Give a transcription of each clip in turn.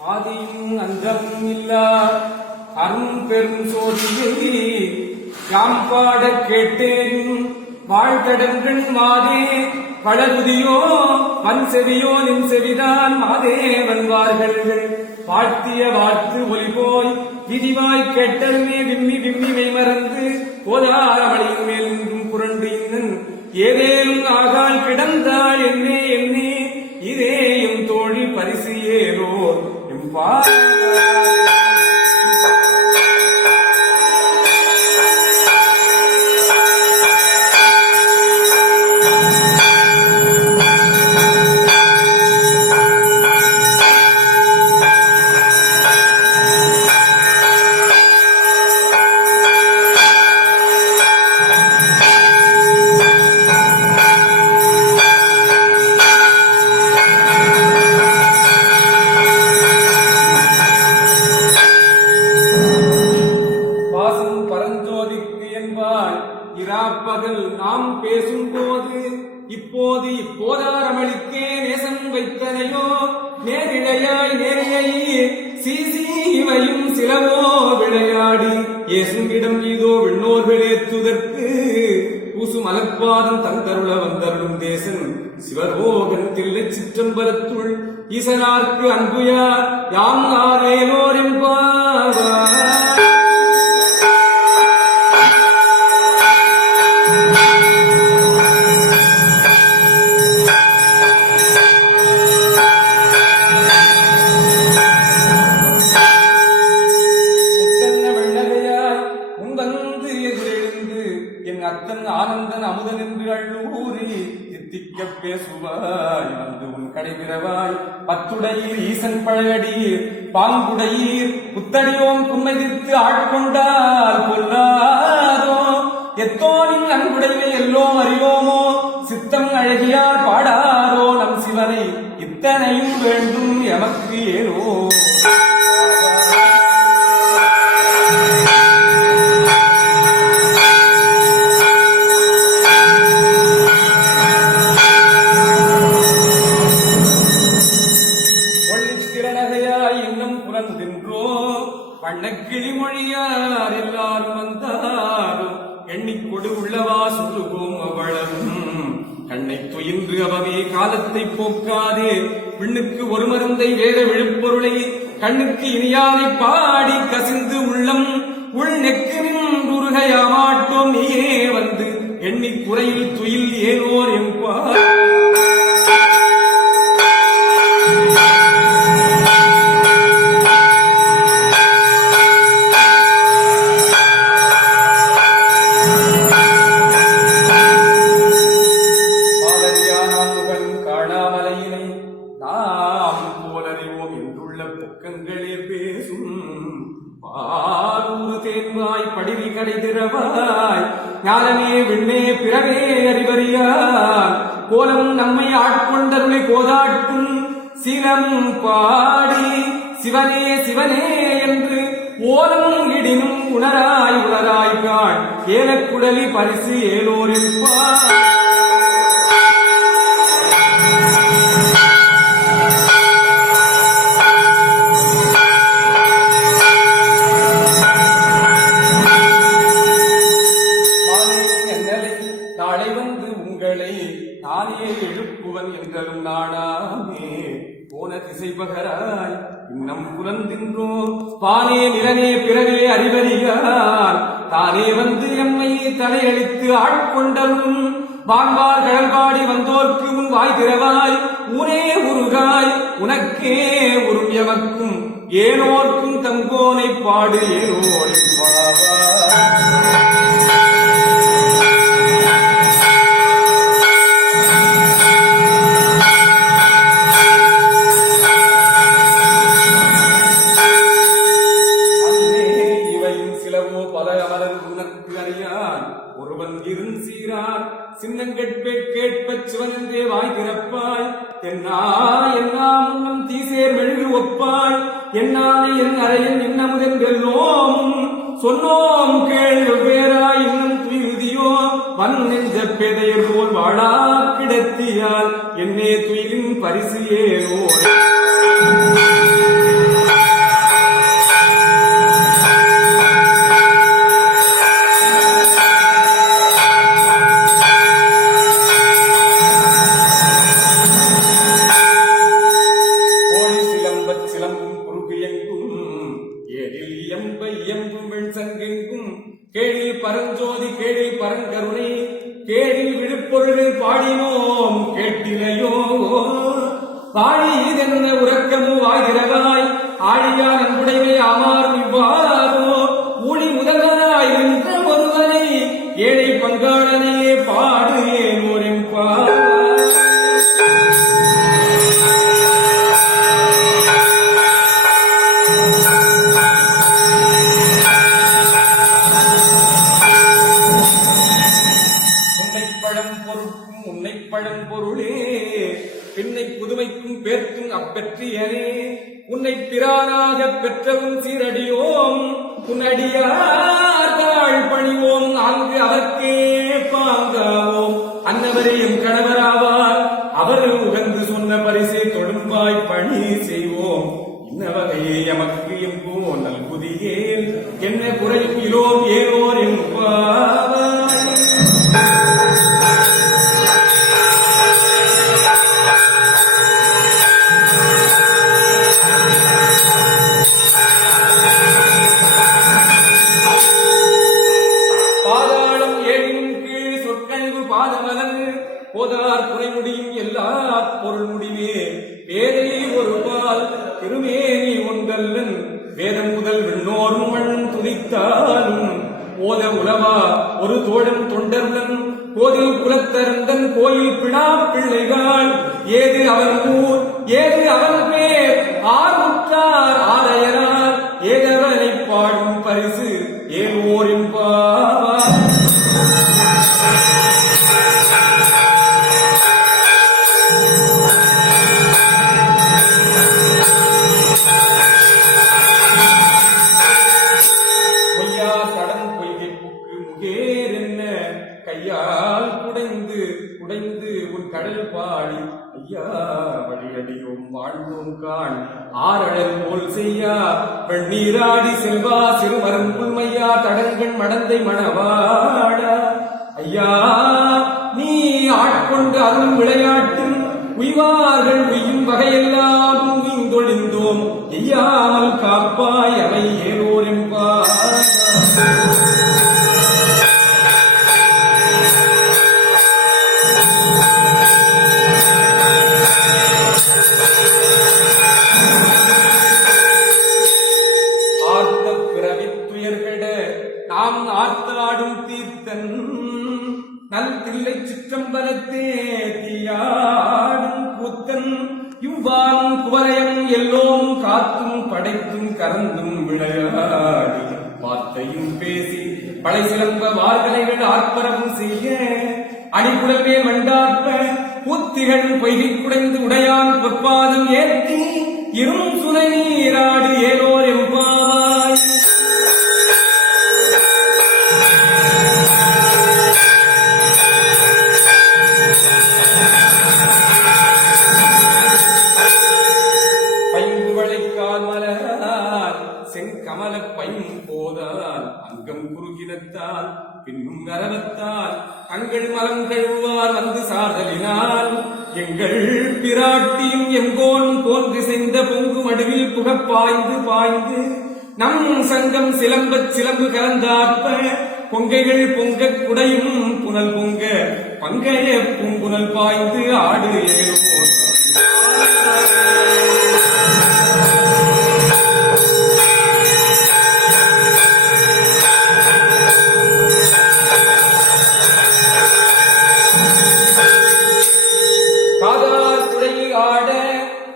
ஆதியும் அந்தமும் இல்லா அரும் பெரும் சோதியை யாம் பாட கேட்டேன் வாழ்கடங்கள் மாதே பழகுதியோ வன் செவியோ நின் செவிதான் மாதே வன்வார்கள் வாழ்த்திய வார்த்து ஒலிபோய் விதிவாய் கேட்டல்மே விம்மி விம்மி மெய்மறந்து போதாரமணியின் மேல் நின்றும் புரண்டு இன்னன் ஏதேனும் ஆகால் கிடந்தாள் என்னே என்னே இதேயும் தோழி பரிசு ஏறோ எம்பா இராப்பகல் நாம் பேசும் போது இப்போது இப்போதாரமளிக்கே நேசம் வைத்தனையோ நேரிழையாய் நேரையை சீசி இவையும் சிலவோ விளையாடி ஏசுங்கிடம் இதோ விண்ணோர்கள் ஏத்துதற்கு பூசு மலர்பாதம் தந்தருள வந்தருளும் தேசன் சிவரோகன் தில்லை சிற்றம்பலத்துள் ஈசனார்க்கு அன்புயார் யாம் ஆரேலோர் என்பார் அத்தன் ஆனந்தன் அமுதன் என்று அள்ளூரி தித்திக்க பேசுவாய் வந்து உன் கடைபிறவாய் பத்துடையீர் ஈசன் பழையடீர் பாங்குடையீர் புத்தடியோம் கும்மைதித்து ஆட்கொண்டால் கொல்லாதோ எத்தோனின் அன்புடைமை எல்லோம் அறியோமோ சித்தம் அழகியார் பாடாரோ நம் சிவனை இத்தனையும் வேண்டும் எமக்கு ஏனோ வண்ணக்கிளி மொழியார் எல்லாரும் வந்தாரும் எண்ணிக்கொடு உள்ளவா சொல்லுவோம் அவளரும் கண்ணை துயின்று அவவே காலத்தை போக்காதே பெண்ணுக்கு ஒரு மருந்தை வேத விழுப்பொருளை கண்ணுக்கு இனியானை பாடி கசிந்து உள்ளம் உள் நெக்கு நின்றுருகையாமாட்டோம் நீயே வந்து எண்ணிக்குறையில் துயில் ஏனோர் என்பார் பொக்கங்களே பேசும் பாரூறு தேன்வாய் படிவி கடைதிரவாய் ஞானமே விண்ணே பிறவே அறிவறியார் கோலம் நம்மை ஆட்கொண்டருளை கோதாட்டும் சினம் பாடி சிவனே சிவனே என்று ஓலம் இடினும் உணராய் உணராய் காண் ஏலக்குடலி பரிசு ஏலோர் என்பார் நானே எழுப்புவன் என்றும் நாடாமே போன திசை பகராய் இன்னம் புலந்தின்றோம் பானே நிலனே பிறவே அறிவறியார் தானே வந்து எம்மை தலையளித்து ஆட்கொண்டலும் வான்பால் கடல்பாடி வந்தோர்க்கு உன் வாய் திறவாய் ஊனே உருகாய் உனக்கே உரும் எமக்கும் ஏனோர்க்கும் தங்கோனை பாடு ஏனோரை ஒருவன் இருந் சீரார் சின்னங்கட்பே கேட்பச் சிவன் என்றே வாய் திறப்பாய் என்னா என்னா முன்னம் தீசேர் மெழுகு ஒப்பாய் என்னானை என் அறையன் இன்னமுதென்றெல்லோம் சொன்னோம் கேள் வெவ்வேறாய் இன்னும் துயிலுதியோ வன் நெஞ்ச பேதையர் போல் வாழா கிடத்தியால் என்னே துயிலின் பரிசு ஏனோ கேடில் விழுப்பொருள் பாடினோம் கேட்டிலையோ பாடி இதென்ன உறக்கமோ ஆகிறவாய் ஆழியார் அன்புடைமை ஆமார் இவ்வாறோ ஊழி முதல்வனாய் நின்ற ஒருவனை ஏழை பங்காளனே பாடு ஏனோரின் உன்னைப்பழம் பொருளே பின்னை புதுமைக்கும் பேர்க்கும் அப்பெற்றியனே உன்னை பிரானாக பெற்றவும் சீரடியோம் உன்னடியார்கள் பணிவோம் அங்கு அவர்க்கே பாங்காவோம் அன்னவரையும் கணவராவார் அவர் உகந்து சொன்ன பரிசை தொடும்பாய் பணி செய்வோம் இன்ன வகையே எமக்கு எம்போ நல்குதியேல் என்ன குறைப்பிலோம் ஏனோர் என்பார் போதார் குறைமுடியும் எல்லா பொருள் முடிவே பேரை ஒரு பால் திருமேனி ஒன்றல்லன் வேதம் முதல் விண்ணோர் மண் துதித்தாலும் ஓத உலவா ஒரு தோழன் தொண்டர்லன் கோதில் குலத்தரந்தன் கோயில் பிணா பிள்ளைகள் ஏது அவன் ஊர் ஏது அவன் பேர் ஆறுற்றார் ஆரையரார் ஏதவனை பாடும் பரிசு ஏவோரின் பாவார் கையால் குடைந்து உன் கடல் பாடி ஐயா வழியடியோம் வாழ்ந்தோம் காண் ஆரழல் போல் செய்யா வெண்ணீராடி செல்வா சிறுவரம் புல்மையா தடங்கண் மடந்தை மணவாடா ஐயா நீ ஆட்கொண்டு அருள் விளையாட்டு உய்வார்கள் உய்யும் வகையெல்லாம் உய்ந்தொழிந்தோம் எய்யாமல் காப்பாய் அவை ஏனோரெம்பார் நாம் ஆர்த்தாடும் தீர்த்தன் நல் தில்லை சிற்றம்பலத்தே தீயாடும் கூத்தன் இவ்வாறும் குவரையும் எல்லோம் காத்தும் படைத்தும் கறந்தும் விளையாடி வார்த்தையும் பேசி படை சிலம்ப வார்கலைகள் ஆர்ப்பரவும் செய்ய அடிக்குடமே மண்டாற்ப பூத்திகள் பொய்கை குடைந்து உடையான் பொற்பாதம் ஏற்றி இரும் சுனை நீராடு ஏனோர் எம்பாவாய் செங்கமல பையும் போதால் அங்கம் குறுகினத்தால் பின்னும் கரவத்தால் அங்கள் மரம் கழுவார் வந்து சாதலினால் எங்கள் பிராட்டியும் எங்கோன் போன்று செய்த பொங்கு மடுவில் புகப்பாய்ந்து பாய்ந்து நம் சங்கம் சிலம்பச் சிலம்பு கலந்தாற்ப பொங்கைகள் பொங்க குடையும் புனல் பொங்க பங்கைய பூங்குனல் பாய்ந்து ஆடு ஏறுவோம்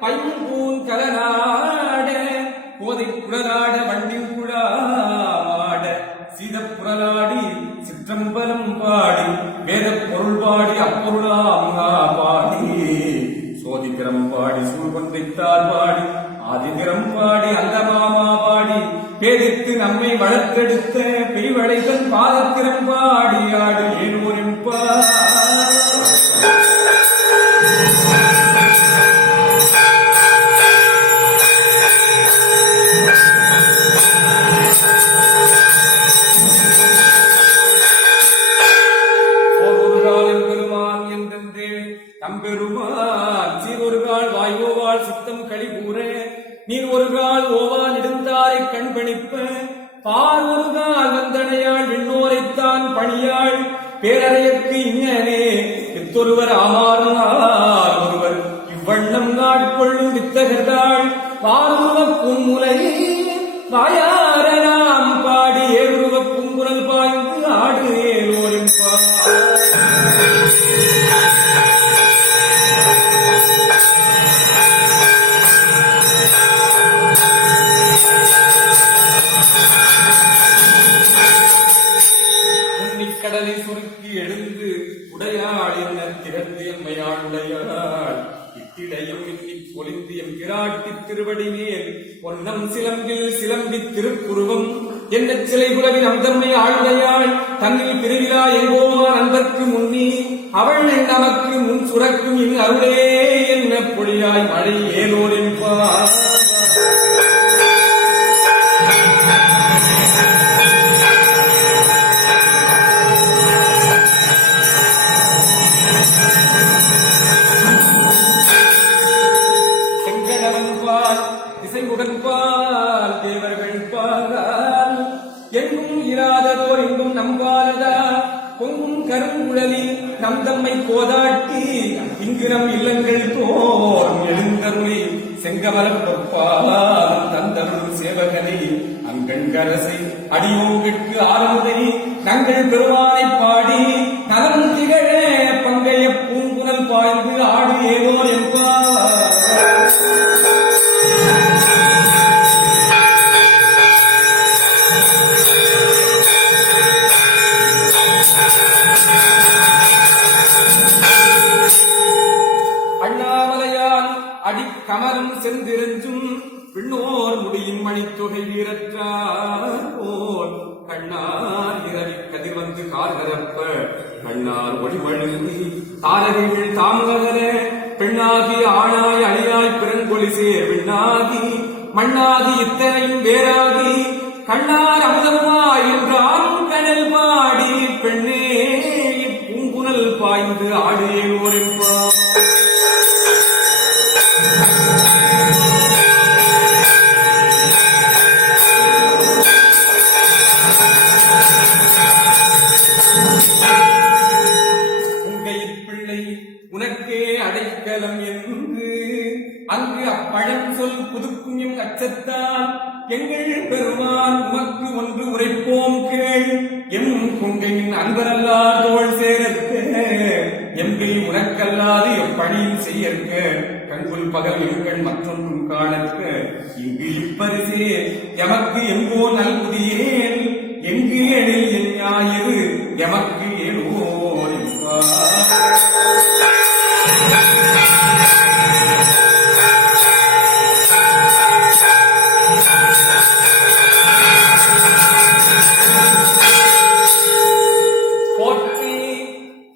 பைம்பூன் கலனாட கோதை குழலாட வண்டின் குழாட சீதப்புறலாடி சிற்றம்பலம் பாடி வேத பொருள் பாடி அப்பொருளாங்கா பாடி சோதித்திரம் பாடி சூழ்கொந்தைத்தார் பாடி ஆதித்திரம் பாடி அல்லமாமா பாடி பேதித்து நம்மை வளர்த்தெடுத்த பெய்வளைதன் பாதத்திரம் பாடி ஆடு ஏனோரின் நம்பெருமான் சீரொருகால் வாய்வோவாள் சித்தம் கழிகூற நீர் ஒருகால் ஓவா நெடுந்தாரை கண்பணிப்ப பார் ஒருகால் வந்தனையாள் விண்ணோரைத்தான் பணியாள் பேரறையற்கு இங்கனே இத்தொருவர் ஆமாறுனார் ஒருவர் இவ்வண்ணம் நாட்கொள்ளும் வித்தகர்தாள் பாருவ பூங்குலையே வாயார நாம் பாடி ஏறுவ பூங்குரல் பாய்ந்து ஆடு ஏலோரின் கடலை சுருக்கி எழுந்து உடையாள் என்ன திறந்து எம்மையாள் உடையாள் இட்டிடையும் இன்னி பொலிந்து எம் கிராட்டி திருவடி மேல் பொன்னம் சிலம்பில் சிலம்பி திருப்புருவம் என்ன சிலை குலவின் அந்தம்மை ஆளுடையாள் தன்னில் திருவிழா எங்கோமார் அன்பர்க்கு முன்னி அவள் நமக்கு முன் சுரக்கும் இன் அருளே என்ன பொழியாய் மழை ஏலோரின்பார் திசைமுகன்பால் தேவர்கள் பால் எங்கும் இராததோர் எங்கும் நம்பாலதா பொங்கும் கருங்குழலி நம் தம்மை கோதாட்டி இங்கு நம் இல்லங்கள் தோறும் எழுந்தருளி செங்கமலப் பொற்பால் தந்தருள் சேவகனை அங்கண்கரசை அடியோங்கிற்கு ஆரமுதை தங்கள் பெருமானை பாடி நலம் திகழ பங்கைய பூங்குனல் பாய்ந்து ஆடு ஏதோ என்பார் அடிக்கமலம் செந்திரஞ்சும் பின்னோர் முடியின் மணித்தொகை வீரற்றார் போல் கண்ணார் இரவி கதிர் வந்து கார்கரப்ப கண்ணார் ஒளிமழுங்கி தாரகைகள் தாமகர பெண்ணாகி ஆணாய் அழியாய் பிறங்கொழி சேர் விண்ணாகி மண்ணாகி இத்தனையும் வேறாகி கண்ணார் அமுதமாய் என்றாலும் கடல் பாடி பெண்ணே பூங்குனல் பாய்ந்து ஆடியே ஓரிப்பார் உனக்கே அடைக்கலம் என்று அங்கு அப்பழம் சொல் புதுக்கும் எம் அச்சத்தான் எங்கள் பெருமான் உமக்கு ஒன்று உரைப்போம் கேள் எம் கொங்கையின் அன்பரல்லா தோல் சேரற்க எம்பை உனக்கல்லாது எப்பணியும் செய்யற்க கண்குள் பகல் எங்கள் மற்றொன்றும் காணற்க இங்கு இப்பரிசே எமக்கு எங்கோ நல்குதியேன் எங்கு எழில் என் ஞாயிறு எமக்கு ஏழுவோர் போற்றி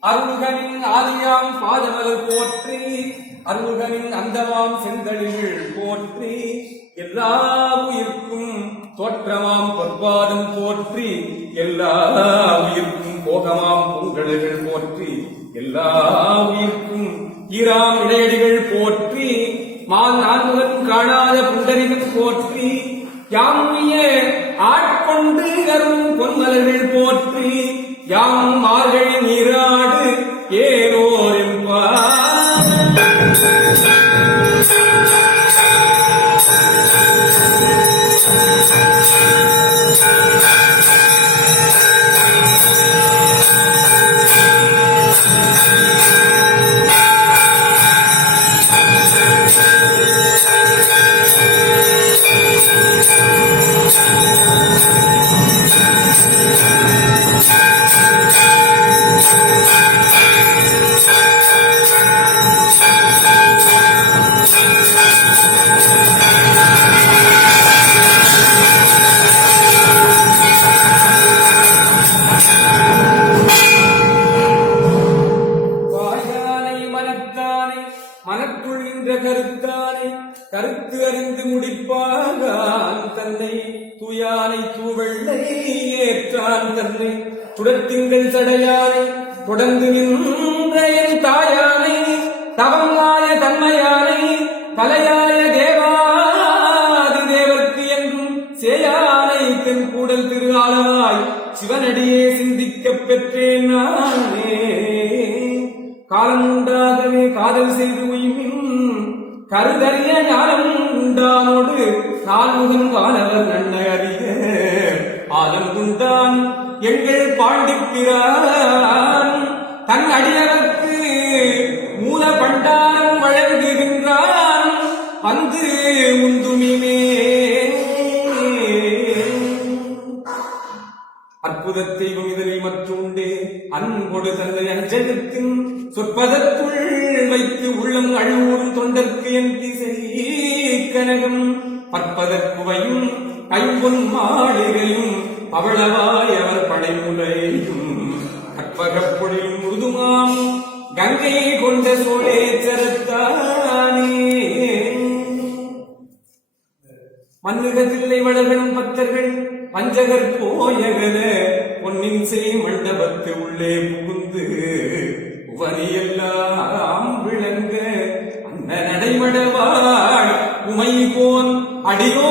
அருள்களின் ஆதியாம் பாதமலர் போற்றி அருள்களின் அந்தமாம் செந்தழிகள் போற்றி எல்லா உயிர்க்கும் தோற்றமாம் பொற்பாதம் போற்றி எல்லா உயிர்க்கும் போகமாம் பூங்கடல்கள் போற்றி எல்லா உயிர்க்கும் ஈராம் இடையடிகள் போற்றி மால் நான்குடன் காணாத புண்டரிகள் போற்றி யாமுய ஆட்கொண்டு அரும் பொன்மலர்கள் போற்றி யாம் மார்கழி நீராடு ஏனோர் என்பார் மனத்துள் நின்ற கருத்தானை கருத்து அறிந்து முடிப்பான் தன்னை தூயானை தூவெள்ளை ஏற்றான் தன்னை சுடத்திங்கள் சடையானை தொடர்ந்து நின்ற என் தாயானை தவங்காய தன்மையானை தலையாய தேவாதி தேவர்க்கு என்றும் சேயானை தென் கூடல் திரு ஆளவாய் சிவனடியே சிந்திக்கப் பெற்றேன் நான் காலம் உண்டாகவே காதல் செய்து உய்மின் கருதறிய ஞானம் உண்டானோடு நான்முகன் வானவர் நன்ன அறிய ஆலம் உண்டான் எங்கள் பாண்டிப்பிரான் தன் அடியவர்க்கு மூல பண்டாரம் வழங்குகின்றான் வந்து உந்துமிமே. அற்புத தெய்வம் இதழில் மற்றுண்டே அன்பொடு தந்தை அஞ்சலுக்கும் சொற்பதற்குள் வைத்து உள்ளம் அழுவூரும் தொண்டர்க்கு என் திசை கனகம் பற்பதற்குவையும் கைம்பொன் மாளிகையும் பவளவாய் அவர் படைமுறையும் கற்பகப்பொழியும் முதுமாம் கங்கை கொண்ட சோழேச்சரத்தானே. மன்னுகத்தில்லை வளர்களும் பக்தர்கள் பஞ்சகர் போயகல பொன்னின் செய் மண்டபத்து உள்ளே புகுந்து உவனியெல்லாம் விளங்க அந்த நடைமடவாள் உமை போன் அடியோ